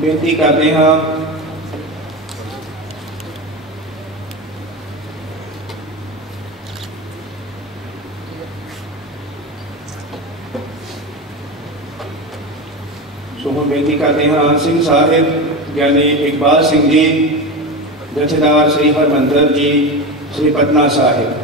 बेनती करते हैं बेनती करते हैं सिंह साहिब यानी इकबाल सिंह जी, जथेदार श्री हरमंदर जी, श्री पटना साहिब।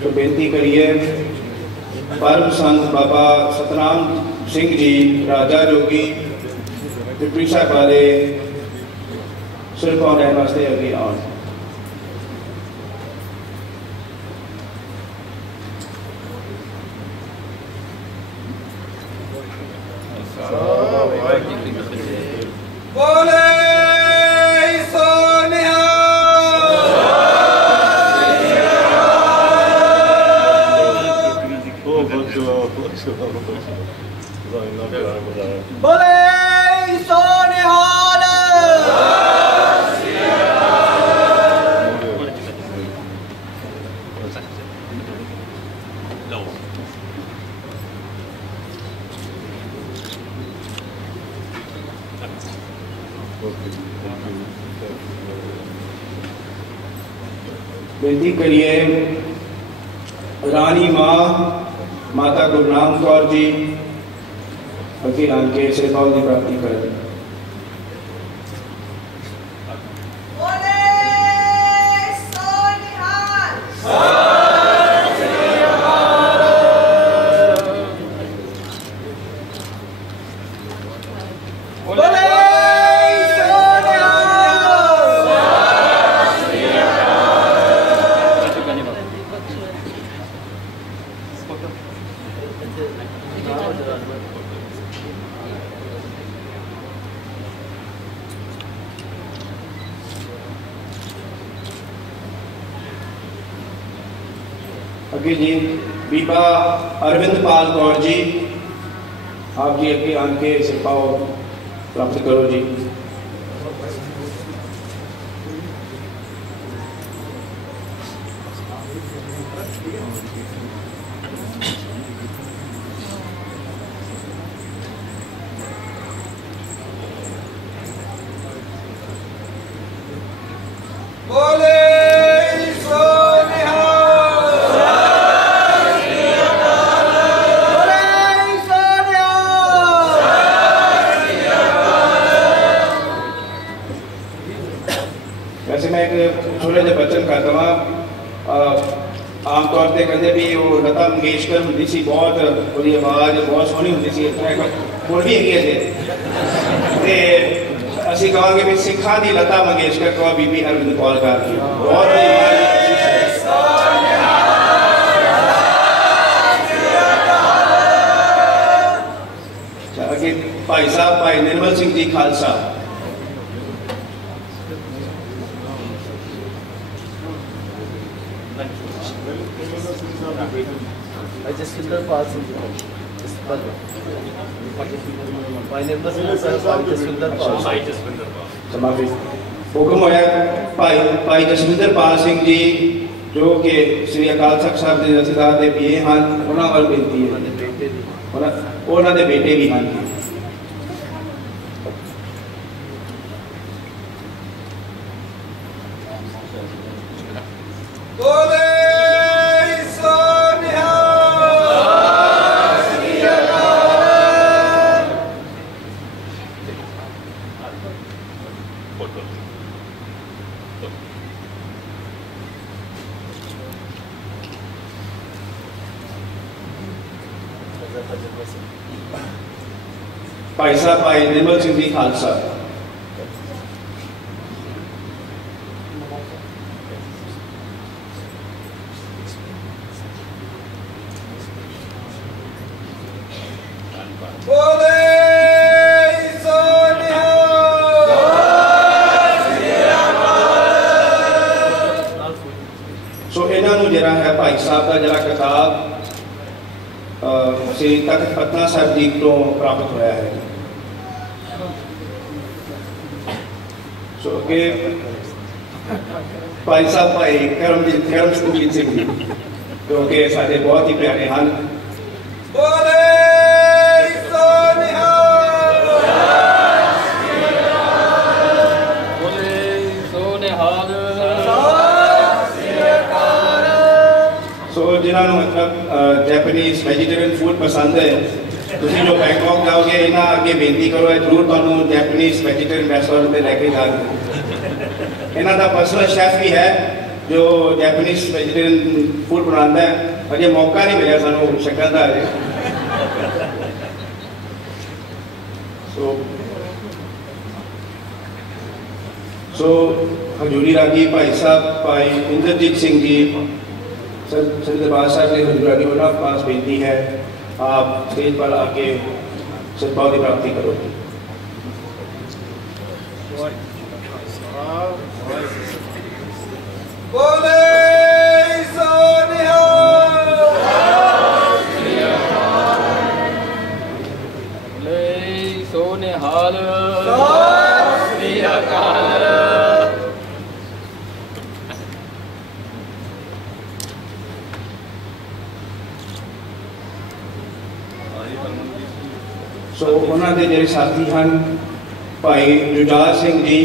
तो बेनती करिए परम संत बाबा सतनाम सिंह जी राजा जोगी डिप्टी साहब वाले सिर पाने वास्ते अगे आन। बेनती करिए रानी माँ माता गुरनाम कौर जी अगे आके श्रीपाल की प्राप्ति करें। अगे जी बीबा अरविंद पाल कौर जी, आप जी अगे आके सिरपाव प्राप्त करो जी। वैसे मैं एक छोटे जे बच्चन करता वहाँ आमतौर पर कहते भी वो लता मंगेशकर होंगी सी, बहुत उसकी आवाज़ बहुत सोहनी होंगी सी, बोल भी है असी कहेंगे भी सिखा की लता मंगेशकर को बीबी अरविंद कौर कौर की बहुत अगे भाई साहब भाई निर्मल सिंह जी खालसा। जसविंदर पाल सिंह हुक्म होया भाई जसविंदर पाल सिंह जी जो कि श्री अकाल तख्त साहब के जथेदार के पीए हैं, उन्होंने वाल बेनती है उन्होंने बेटे भी हैं। भाई साहब भाई निर्मल सिंह जी खालसा। जरा है भाई साहब का जरा किताब श्री तख्त पटना साहब जी को प्राप्त होया है। सो के भाई साहब भाई करमजीत सिंह जी जो कि साडे बहुत ही प्यारे हैं। जिन्होंने मतलब जैपनीज वेजिटेरियन फूड पसंद है, तुम जो बैंकॉक जाओगे इन्हें अगे बेनती करो जरूर तुहानू जैपनीज वेजिटेरियन रेस्टोरेंट में लैके जाए। इन्हों का पर्सनल शेफ भी है जो जैपनीज वेजिटेरियन फूड बनाता है। अजे मौका नहीं मिला सानू शक्ल का अजे। सो हजूरी रागी भाई साहब भाई इंद्रजीत सिंह जी सर दरबार साहब के हजूरानी उन्होंने पास बेनती है आप स्टेज पर आके सद्भाव की प्राप्ति करो। सो उन्होंने जो साथी हैं भाई जुजाल सिंह जी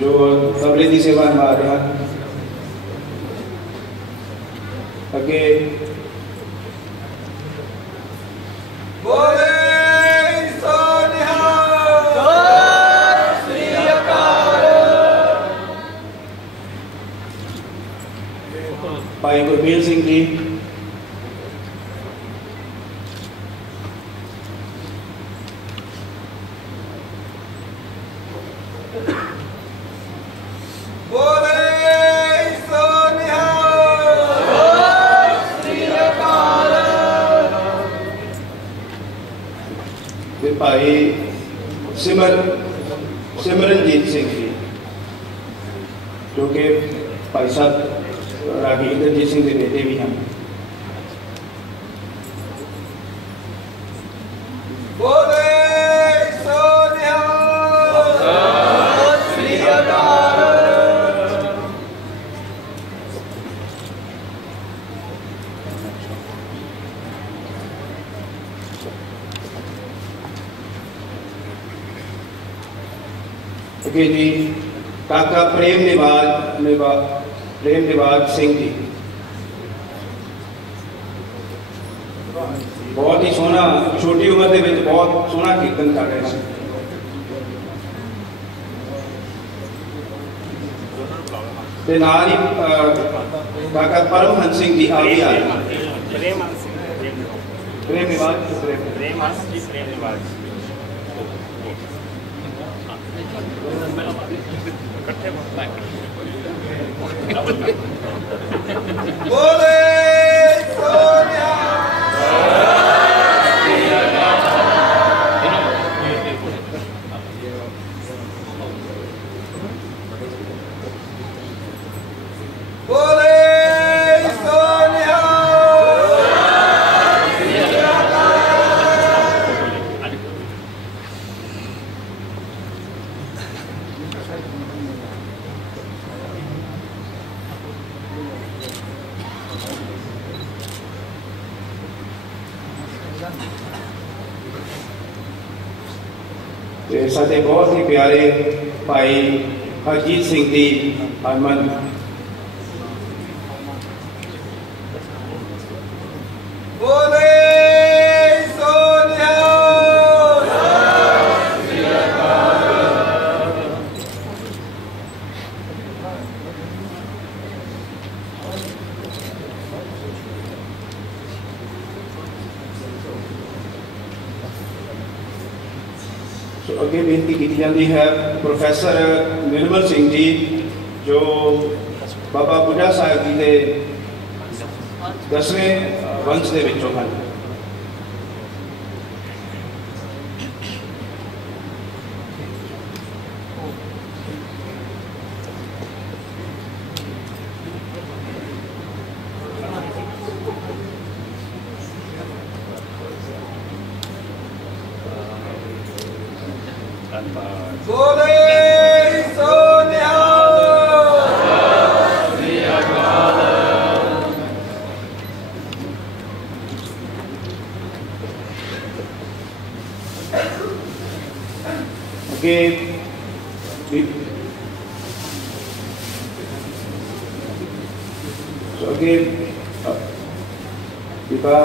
जो तबले की सेवा निभा रहे हैं। अगे भाई गुरमीत सिंह जी भाई सिमरनजीत सिंह जी जो कि भाई साहब रागी इंद्रजीत सिंह के बेटे भी हैं। ओके जी काका प्रेम निवाज सिंह जी बहुत ही सोहना छोटी उम्र के बहुत सोहना कीर्तन कर रहे हैं। ते नाल ही काका परमहंस सिंह जी आ भी आ प्रेम निवाज साडे बहुत ही प्यारे भाई हरजीत सिंह जी हरमन अगे बेनती की जाती है प्रोफैसर निर्मल सिंह जी जो बाबा बुढ़ा साहब जी के 10वें वंश के विचों हैं।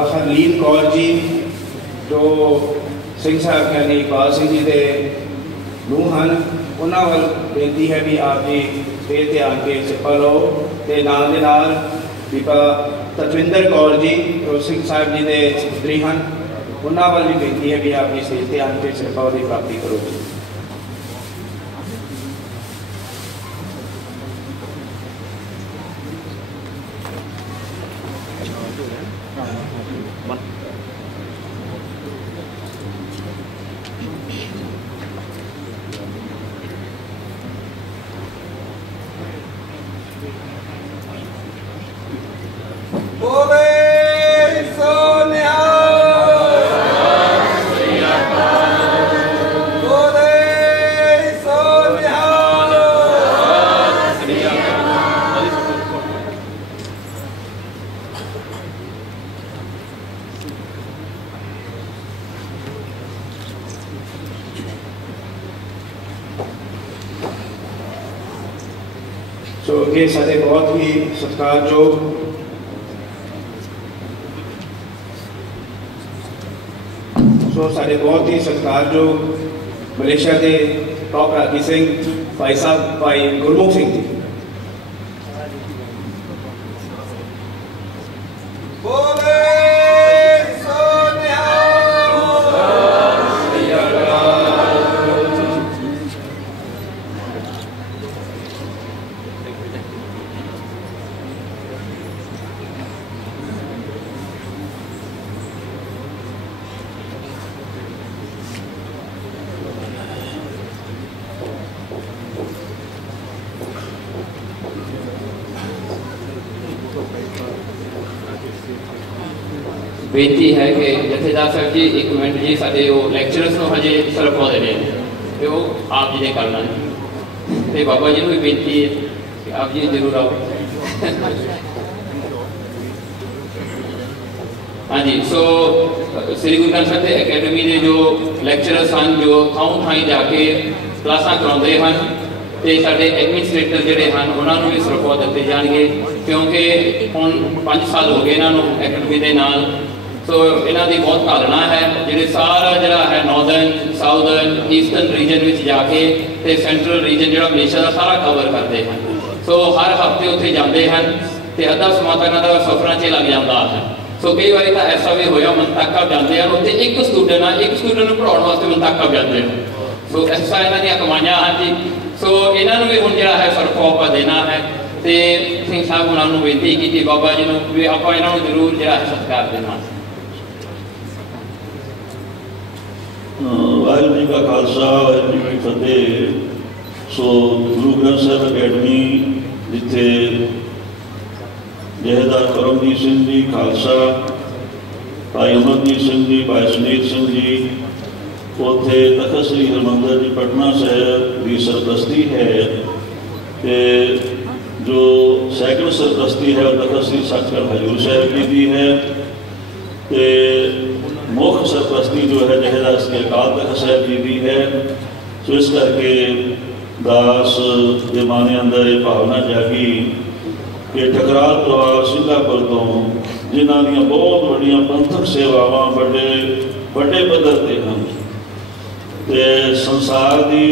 हरलीन कौर जी जो सिंह साहब यानी इकबाल सिंह जी के नूह हैं, उन्होंने वाल बेनती है भी आप जी स्टेज पर आके सिप्पा लो। तो नाल दे नाल बीबा तजविंदर कौर जी जो सिंह साहब जी के सपुत्री हैं, उन्होंने वाल भी बेनती है भी आप जी स्टेज पर आके सिप्पा की प्राप्ति करो। सो ये सारे बहुत ही सत्कारयोग सारे बहुत ही सत्कारयोग मलेशिया के टॉप रागी सिंह भाई साहब भाई गुरमुख सिंह जी। बेनती है कि जथेदार साहब जी एक मिनट जी साढ़े लैक्चरर्स को हजे सरफ पौधे ने तो वो आप जी ने करना है। तो बाबा जी को भी बेनती है कि आप जी जरूर आओ। हाँ जी, सो श्री गुरु ग्रंथ साहिब अकेडमी के जो लैक्चरर्स हैं जो थां थाई जाके क्लासा कराते हैं तो साढ़े एडमिनिस्ट्रेटर जोड़े हैं उन्होंने भी सरफ पौधे दिते जाएंगे क्योंकि हुण 5 साल हो गए इन्हों अकेडमी के नाल। सो इन्हों की बहुत धारणा है जो सारा जरा है नॉर्दर्न साउदर्न ईस्टर्न रीजन में जाके तो सेंट्रल रीजन जो मलेशिया का सारा कवर करते हैं। सो हर हफ्ते उत्थे जाते हैं तो अद्धा समा तो इन्हों सफर से लग जाता है। सो कई बार तो ऐसा भी होया मनताका जाते हैं उत्थे एक स्टूडेंट पढ़ाने वास्ते मनताका जाते हैं। सो ऐसा इन्हों कमाइयां हैं जी। सो इन्हों भी हुण जो है सरफॉप देना है तो सिंह साहब उन्होंने बेनती की बाबा जी को भी आप इन्हों जरूर जो है सत्कार देना। वाहिगुरू जी का खालसा वाहिगुरू जी की फतेह। सो गुरु ग्रंथ साहिब अकेडमी जिथे जहेदार करमजीत सिंह जी खालसा भाई अमरजीत सिंह जी भाई सुनीत सिंह जी उत्थे तखत श्री हरमंदर जी पटना साहब की सरप्रस्ती है ते जो सैकंड सरप्रस्ती है तखत श्री सचखंड हजूर साहब जी की है ते मुख सरप्रस्ती जो है जहेदार श्री अकाल तखत साहब जी की है। सो इस करके दास के माने अंदर ये भावना जागी कि ठकराल परिवार सिंगापुर तो जिन्हों दी बहुत बड़िया पंथक सेवावां बड़े पद्धर ते हैं ते संसार की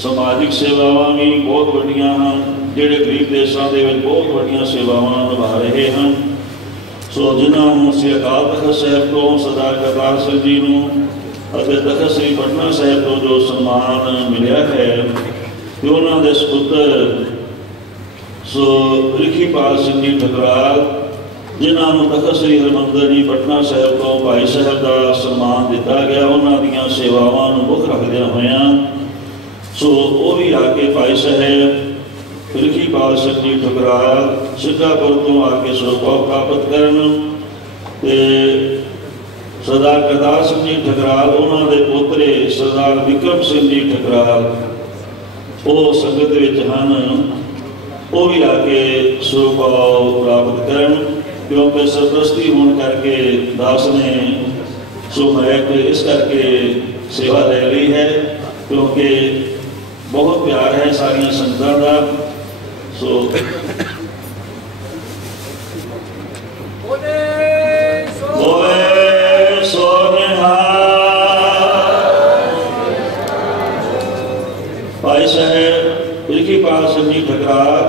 समाजिक सेवावां भी बहुत बड़िया हैं जिहड़े गरीब देशों के बहुत बड़िया सेवावां निभा रहे हैं। सो जिन्होंने श्री अकाल तखत साहब को सरदार करतार सिंह जी तखत श्री पटना साहिब को जो सम्मान मिलिया है कि उन्होंने सपुत्र सो रिखीपाल सिंह जी ठकराल जिन्होंने तखत श्री हरमंदर जी पटना साहिब को भाई साहब का सम्मान दिता गया, उन्होंने सेवावां नूं मुख रखदियां होइयां सो वो भी आके भाई साहब रिखीपाल सिंह जी ठकराल सिद्धापुर तो आके स्वरूप प्राप्त करन ते सरदार करतार सिंह जी ठकराल उन्होंने पोतरे सरदार विक्रम सिंह जी ठकराल वो संगत विच हन, वो भी आके स्वरूप प्राप्त करन क्योंकि सरप्रस्ती होने करके दास ने सो महक इस करके सेवा ले ली है क्योंकि बहुत प्यार है सारिया संगतां दा। सो भाई साहब रिखीपाल सिंह जी ठकराल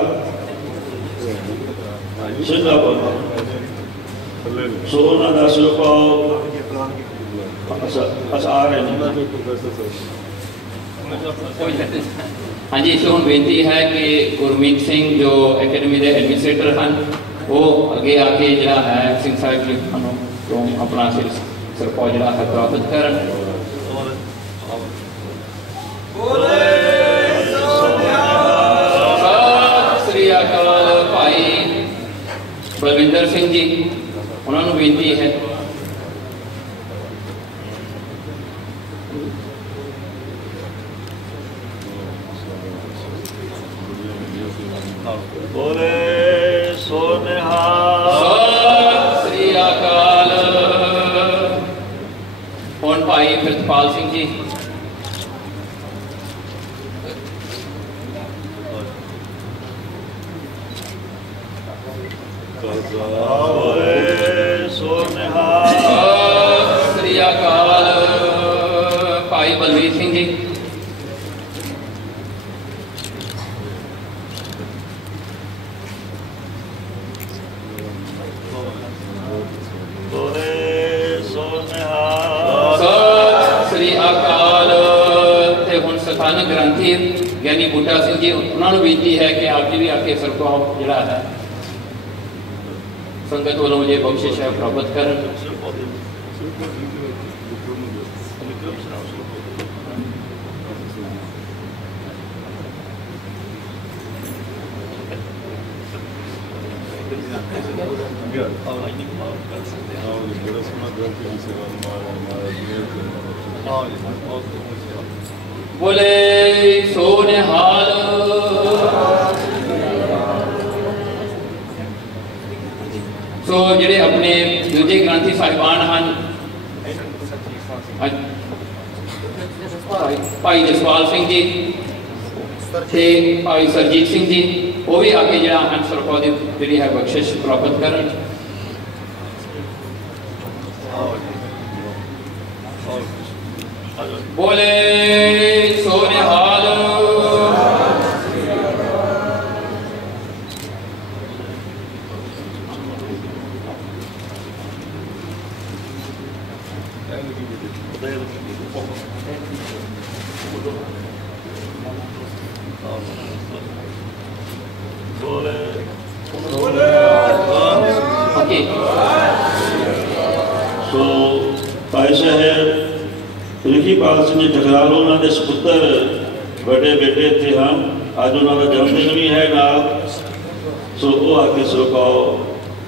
सिंगापुर सो उन्होंने स्वरूप आ रहे हैं। हाँ जी, सो हम बेनती है कि गुरमीत सिंह जो अकेडमी के एडमिनिस्ट्रेटर हैं वो अगे आके जरा है सिंह साहिब जी तो अपना सिरपा जरा है प्राप्त कर। श्री अकाल भाई बलविंदर सिंह जी उन्होंने बेनती है बोले सो निहाल। श्री अकाल हुण भाई प्रितपाल सिंह जी श्री अकाल भाई बलवीर सिंह जी श्री अकाल ते हुण स्थानक ग्रंथी ज्ञानी बूटा सिंह जी उन्होंने बेनती है कि आप जी भी आके सरपाओ जरा है संगत वालों मुझे बख्शिश है प्राप्त कर। बोले सो निहाल। सो जिहड़े अपने दूजे ग्रंथी साहिबान हैं भाई जसपाल सिंह जी ते भाई सरजीत सिंह जी वो भी आके जरा हैं सरपा दी जिहड़ी है बख्शिश प्राप्त करन। बोले सो निहाल। सो भाई साहब रिखीपाल सिंह जी ठकराल उन्होंने सपुत्र बड़े बेटे थे हम अज उन्होंने जन्मदिन भी है नाल सो वो आके सरपाओ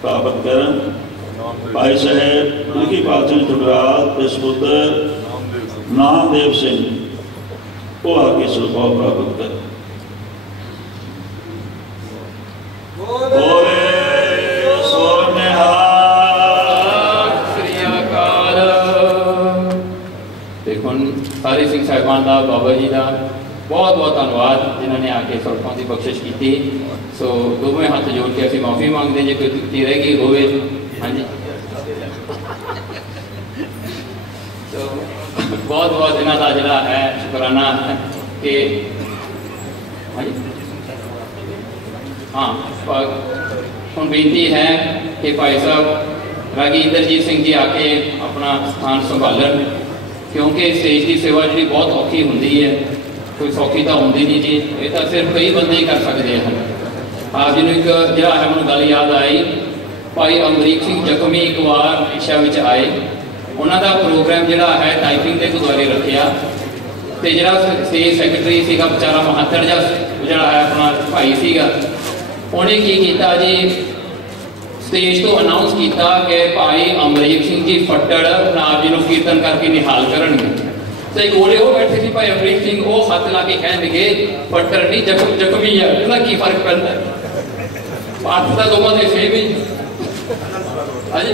प्राप्त करन। भाई साहब रिखीपाल सिंह ठकराल के सपुत्र नामदेव सिंह वो आके सरपाओ प्राप्त करन। सारे सिंह साहिबान का बाबा जी का बहुत बहुत धन्यवाद जिन्होंने आके सरपंच की बख्शिश की। सो दोवें हाथ जोड़ के असीं माफ़ी मांगते जो कोई त्रुटि रह गई होवे। हाँ जी तो बहुत बहुत इन्हों का जोड़ा है शुकराना कि हाँ हम बेनती है कि भाई साहब रागी इंद्रजीत सिंह जी आके अपना स्थान संभालन क्योंकि स्टेज की सेवा जी बहुत औखी होंगी है, कोई सौखी तो होंगी नहीं जी, ये तो सिर्फ कई बंदे ही कर सकते हैं। आप जी एक जरा है मैं गल याद आई, भाई अमरीक सिंह जखमी एक बार इशा में आए, उन्होंने प्रोग्राम जोड़ा है टाइपिंग के गुरुद्वारे रखा, तो जो स्टेज सैकटरी सीगा बेचारा महातर जरा है अपना भाई सीगा, उन्हें की किया जी स्टेज तो अनाउंस किया कि भाई अमरीक सिंह जी फट्टड़ नाब जी कीर्तन करके निहाल करेंगे। तो एक गोले वो बैठे थे भाई अमरीक सिंह, वो हथ ला के कह लगे फट्टड़ नहीं जख्मी है, उसका की फर्क पैदा है, हथ तो दोनों के सेम ही। हाँ जी